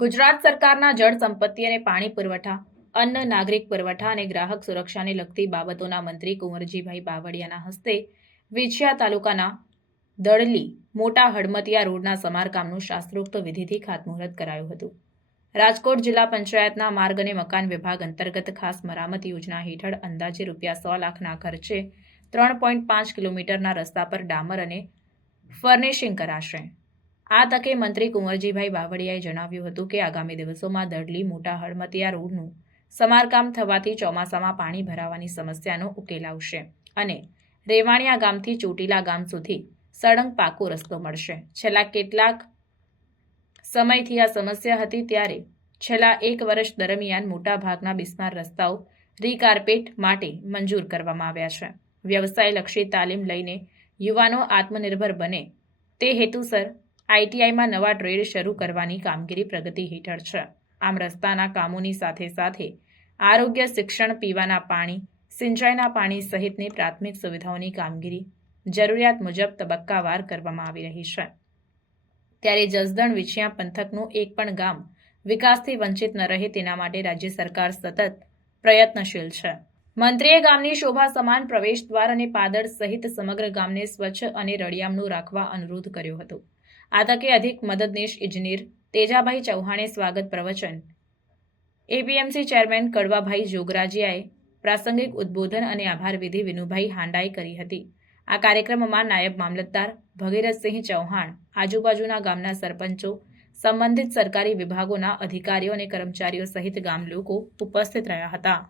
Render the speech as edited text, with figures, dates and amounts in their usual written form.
ગુજરાત સરકારના જળ સંપત્તિ અને પાણી પુરવઠા, અન્ન, નાગરિક પુરવઠા અને ગ્રાહક સુરક્ષાને લગતી બાબતોના મંત્રી કુંવરજીભાઈ બાવળિયાના હસ્તે વિછિયા તાલુકાના દડલી મોટા હડમતિયા રોડના સમારકામનું શાસ્ત્રોક્ત વિધિથી ખાતમુહૂર્ત કરાયું હતું. રાજકોટ જિલ્લા પંચાયતના માર્ગ અને મકાન વિભાગ અંતર્ગત ખાસ મરામત યોજના હેઠળ અંદાજે રૂપિયા 100 લાખના ખર્ચે 3.5 કિલોમીટરના રસ્તા પર ડામર અને ફર્નિશિંગ કરાશે. આ તકે મંત્રી કુંવરજીભાઈ બાવળિયાએ જણાવ્યું હતું કે આગામી દિવસોમાં દડલી મોટા હડમતિયા રોડનું સમારકામ થવાથી ચોમાસામાં પાણી ભરાવાની સમસ્યાનો ઉકેલ આવશે અને રેવાણિયા ગામથી ચોટીલા ગામ સુધી સળંગ પાકો રસ્તો મળશે. છેલ્લા કેટલાક સમયથી આ સમસ્યા હતી, ત્યારે છેલ્લા 1 વર્ષ દરમિયાન મોટાભાગના બિસ્માર રસ્તાઓ રીકાર્પેટ માટે મંજૂર કરવામાં આવ્યા છે. વ્યવસાયલક્ષી તાલીમ લઈને યુવાનો આત્મનિર્ભર બને તે હેતુસર આઈટીઆઈમાં નવા ટ્રેડ શરૂ કરવાની કામગીરી પ્રગતિ હેઠળ છે. આમ રસ્તાના કામોની સાથે સાથે આરોગ્ય, શિક્ષણ, પીવાના પાણી, સિંચાઈના પાણી સહિતની પ્રાથમિક સુવિધાઓની કામગીરી જરૂરિયાત મુજબ તબક્કાવાર કરવામાં આવી રહી છે. ત્યારે જસદણ વિછિયા પંથકનું એક પણ ગામ વિકાસથી વંચિત ન રહે તેના માટે રાજ્ય સરકાર સતત પ્રયત્નશીલ છે. મંત્રીએ ગામની શોભા સમાન પ્રવેશદ્વાર અને પાદળ સહિત સમગ્ર ગામને સ્વચ્છ અને રળિયામણું રાખવા અનુરોધ કર્યો હતો. આ તકે અધિક મદદનીશ ઇજનેર તેજાભાઈ ચૌહાણે સ્વાગત પ્રવચન, એપીએમસી ચેરમેન કડવાભાઈ જોગરાજીયાએ પ્રાસંગિક ઉદ્બોધન અને આભાર વિધિ વિનુભાઈ હાંડાએ કરી હતી. આ કાર્યક્રમમાં નાયબ મામલતદાર ભગીરથસિંહ ચૌહાણ, આજુબાજુના ગામના સરપંચો, સંબંધિત સરકારી વિભાગોના અધિકારીઓ અને કર્મચારીઓ સહિત ગામ લોકો ઉપસ્થિત રહ્યા હતા.